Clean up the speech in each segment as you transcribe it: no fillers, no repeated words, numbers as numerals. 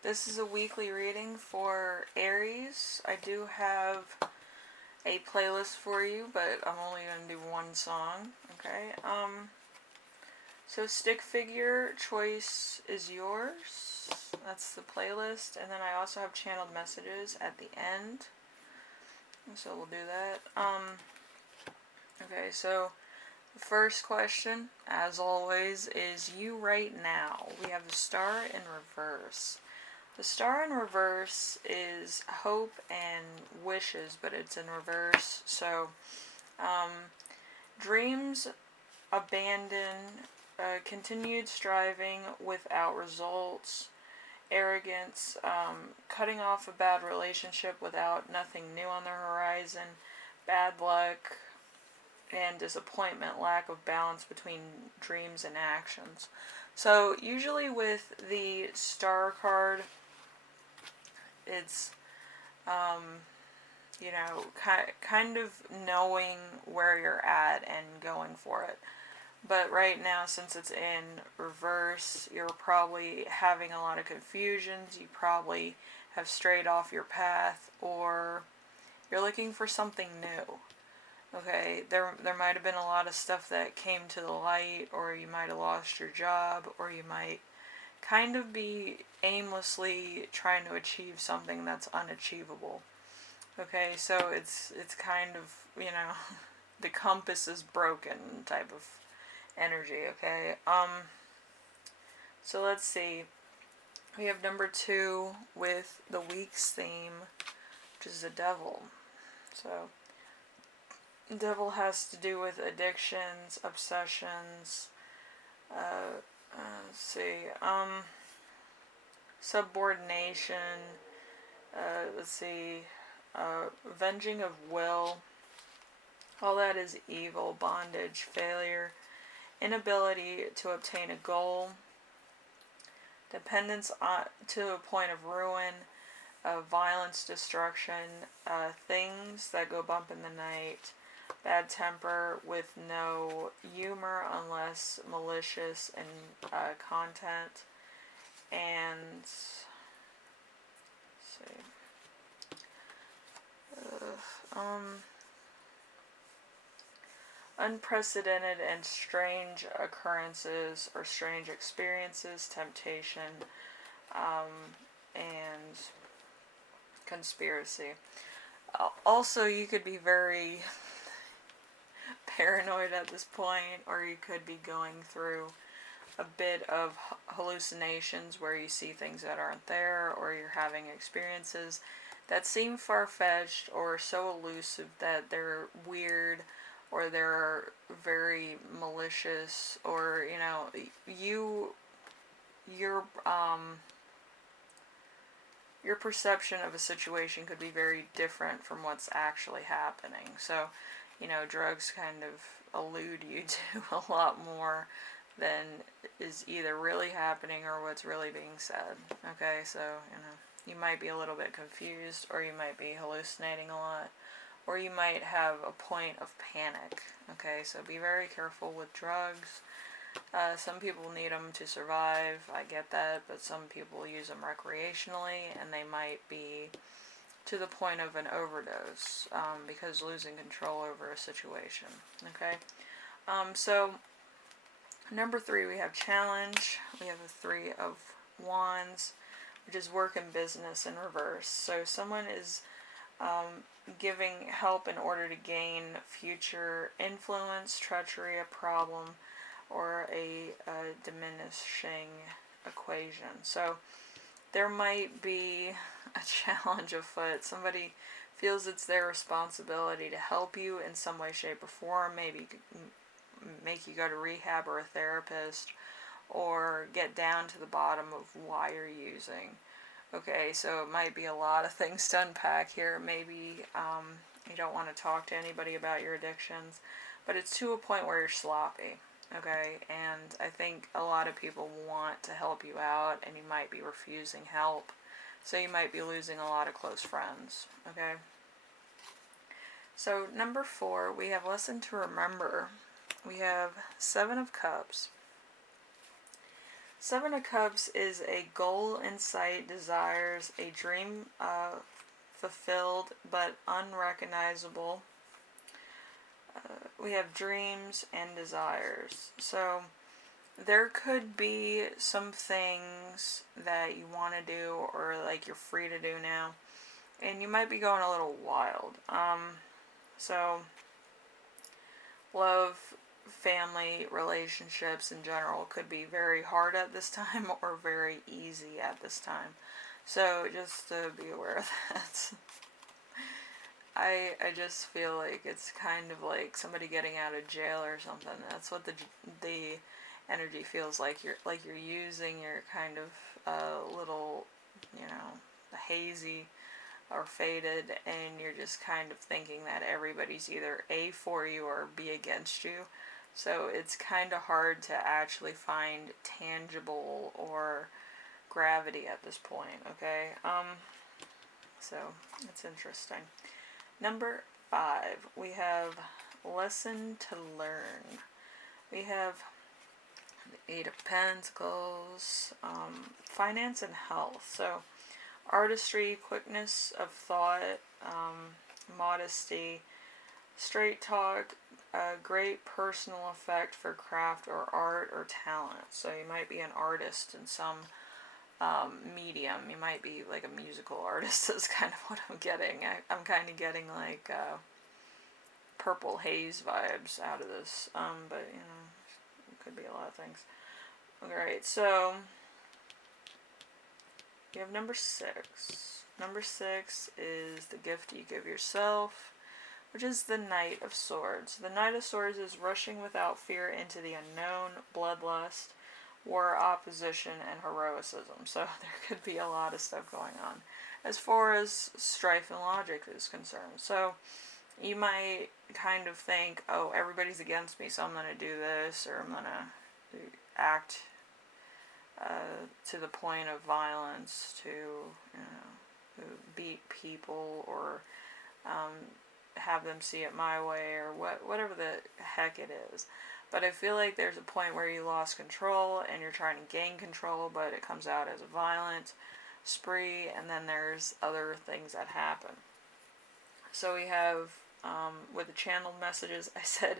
Alright, this is a weekly reading for Aries. I do have a playlist for you, but I'm only going to do one song, okay? So stick figure choice is yours. That's the playlist. And then I also have channeled messages at the end. So we'll do that. Okay, so the first question, as always, is you right now. We have the star in reverse. The star in reverse is hope and wishes, but it's in reverse. So, dreams, abandon, continued striving without results, arrogance, cutting off a bad relationship without nothing new on the horizon, bad luck, and disappointment, lack of balance between dreams and actions. So usually with the star card, it's, you know, kind of knowing where you're at and going for it. But right now, since it's in reverse, you're probably having a lot of confusions. You probably have strayed off your path, or you're looking for something new. Okay, there might have been a lot of stuff that came to the light, or you might have lost your job, or you might kind of be aimlessly trying to achieve something that's unachievable. Okay, so it's kind of, you know, the compass is broken type of energy, okay? So let's see. We have number 2 with the week's theme, which is the devil. So devil has to do with addictions, obsessions, let's see, subordination, let's see, avenging of will. All that is evil, bondage, failure, inability to obtain a goal, dependence to a point of ruin, violence, destruction, things that go bump in the night, bad temper with no humor unless malicious in content, and let's see, unprecedented and strange occurrences or strange experiences, temptation, and conspiracy. Also, you could be very paranoid at this point, or you could be going through a bit of hallucinations where you see things that aren't there, or you're having experiences that seem far-fetched or so elusive that they're weird, or they're very malicious, or, you know, your perception of a situation could be very different from what's actually happening. So, you know, drugs kind of elude you to a lot more than is either really happening or what's really being said. Okay, so, you know, you might be a little bit confused, or you might be hallucinating a lot, or you might have a point of panic. Okay, so be very careful with drugs. Some people need them to survive, I get that, but some people use them recreationally, and they might be to the point of an overdose, because losing control over a situation. Okay, so number 3, we have challenge. We have the 3 of Wands, which is work and business in reverse. So someone is giving help in order to gain future influence, treachery, a problem, or a diminishing equation. So there might be a challenge afoot. Somebody feels it's their responsibility to help you in some way, shape, or form. Maybe make you go to rehab or a therapist, or get down to the bottom of why you're using. Okay, so it might be a lot of things to unpack here. Maybe you don't want to talk to anybody about your addictions, but it's to a point where you're sloppy. Okay, and I think a lot of people want to help you out, and you might be refusing help, so you might be losing a lot of close friends. Okay, so number 4, we have lesson to remember. We have 7 of Cups. Seven of Cups is a goal in sight, desires, a dream fulfilled but unrecognizable. We have dreams and desires. So there could be some things that you want to do or like you're free to do now, and you might be going a little wild. So love, family, relationships in general could be very hard at this time or very easy at this time. So just to be aware of that. I just feel like it's kind of like somebody getting out of jail or something. That's what the energy feels like. You're using your kind of little, you know, hazy or faded, and you're just kind of thinking that everybody's either A for you or B against you. So it's kind of hard to actually find tangible or gravity at this point, okay? So it's interesting. Number 5, we have lesson to learn. We have the 8 of Pentacles, finance and health. So artistry, quickness of thought, modesty, straight talk, a great personal effect for craft or art or talent. So you might be an artist in some medium. You might be like a musical artist is kind of what I'm getting. I'm kind of getting like purple haze vibes out of this. But you know, it could be a lot of things. Alright, so you have number 6. Number 6 is the gift you give yourself, which is the Knight of Swords. The Knight of Swords is rushing without fear into the unknown, bloodlust, war, opposition, and heroicism. So there could be a lot of stuff going on as far as strife and logic is concerned. So you might kind of think, oh, everybody's against me, so I'm going to do this, or I'm going to act to the point of violence to, you know, beat people or have them see it my way or whatever the heck it is. But I feel like there's a point where you lost control and you're trying to gain control, but it comes out as a violent spree, and then there's other things that happen. So we have, with the channeled messages, I said,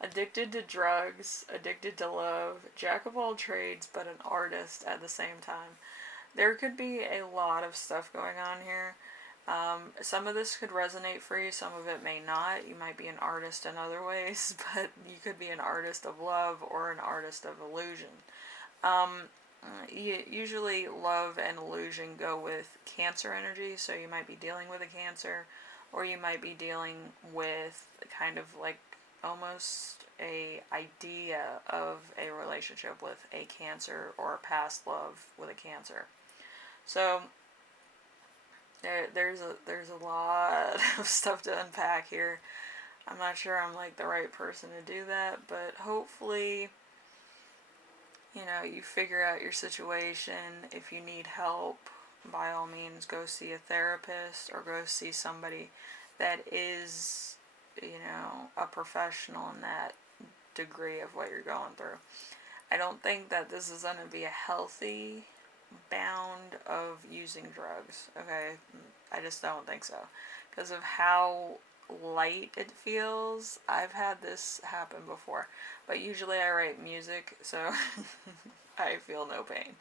addicted to drugs, addicted to love, jack of all trades, but an artist at the same time. There could be a lot of stuff going on here. Some of this could resonate for you, some of it may not. You might be an artist in other ways, but you could be an artist of love or an artist of illusion. Usually love and illusion go with Cancer energy, so you might be dealing with a Cancer, or you might be dealing with kind of like almost a idea of a relationship with a Cancer or a past love with a Cancer. So there's a lot of stuff to unpack here. I'm not sure I'm like the right person to do that, but hopefully, you know, you figure out your situation. If you need help, by all means, go see a therapist or go see somebody that is, you know, a professional in that degree of what you're going through. I don't think that this is going to be a healthy bound of using drugs, okay? I just don't think so. Because of how light it feels. I've had this happen before. But usually I write music, so I feel no pain.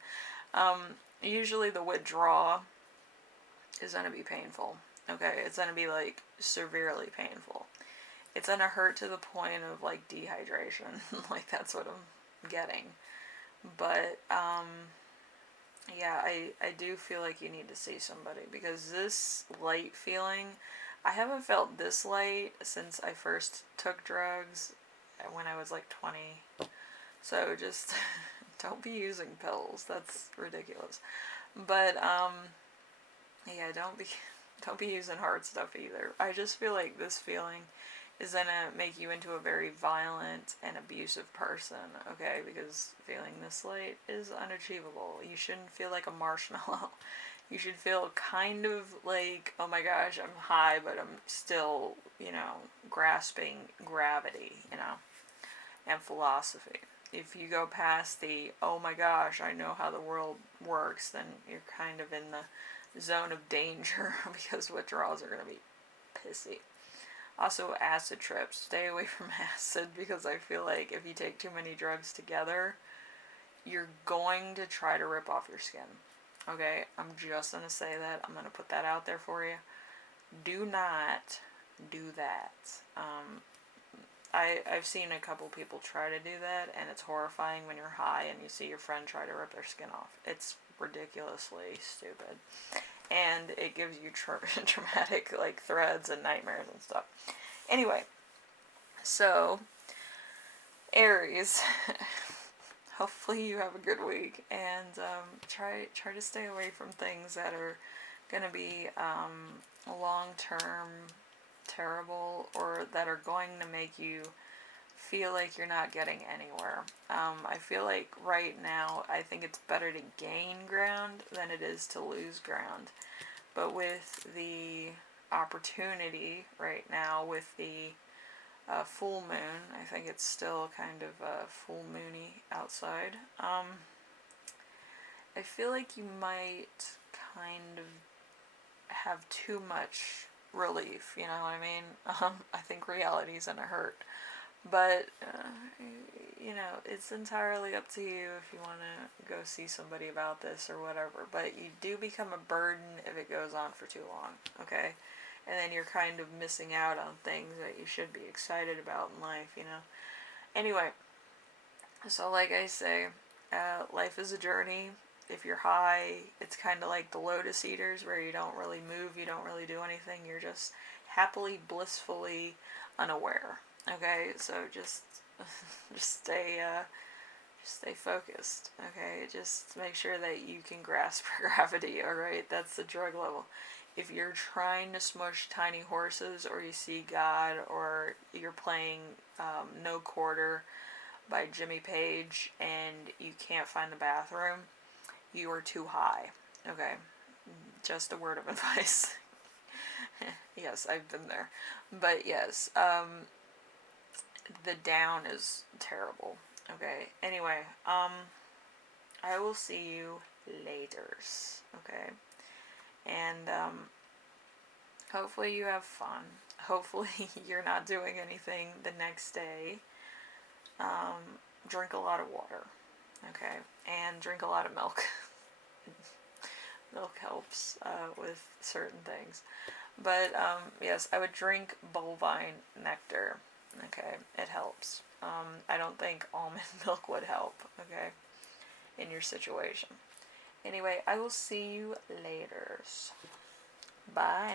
Usually the withdrawal is going to be painful, okay? It's going to be like severely painful. It's going to hurt to the point of like dehydration. Like that's what I'm getting. But, yeah, I do feel like you need to see somebody, because this light feeling, I haven't felt this light since I first took drugs when I was like 20. So just don't be using pills. That's ridiculous. But yeah, don't be using hard stuff either. I just feel like this feeling is going to make you into a very violent and abusive person, okay? Because feeling this light is unachievable. You shouldn't feel like a marshmallow. You should feel kind of like, oh my gosh, I'm high, but I'm still, you know, grasping gravity, you know, and philosophy. if you go past the, oh my gosh, I know how the world works, then you're kind of in the zone of danger because withdrawals are going to be pissy. Also, acid trips. Stay away from acid because I feel like if you take too many drugs together, you're going to try to rip off your skin. Okay, I'm just going to say that. I'm going to put that out there for you. Do not do that. I've seen a couple people try to do that, and it's horrifying when you're high and you see your friend try to rip their skin off. It's ridiculously stupid. And it gives you traumatic, like, threads and nightmares and stuff. Anyway, so, Aries, hopefully you have a good week, and try to stay away from things that are going to be long-term terrible, or that are going to make you feel like you're not getting anywhere. I feel like right now, I think it's better to gain ground than it is to lose ground. But with the opportunity right now, with the full moon, I think it's still kind of full moony outside. I feel like you might kind of have too much relief, you know what I mean? I think reality's gonna hurt. But, you know, it's entirely up to you if you want to go see somebody about this or whatever. But you do become a burden if it goes on for too long, okay? And then you're kind of missing out on things that you should be excited about in life, you know? Anyway, so like I say, life is a journey. If you're high, it's kind of like the lotus eaters where you don't really move, you don't really do anything, you're just happily, blissfully unaware. Okay, so just stay focused. Okay, just make sure that you can grasp gravity. All right, that's the drug level. If you're trying to smush tiny horses, or you see God, or you're playing No Quarter by Jimmy Page and you can't find the bathroom, you are too high. Okay, just a word of advice. Yes, I've been there. But yes, the down is terrible. Okay, anyway, I will see you laters. Okay, and hopefully you have fun. Hopefully you're not doing anything the next day. Drink a lot of water. Okay, and drink a lot of milk. Milk helps with certain things. But yes, I would drink bovine nectar. Okay, it helps. I don't think almond milk would help, okay, in your situation. Anyway, I will see you later. Bye.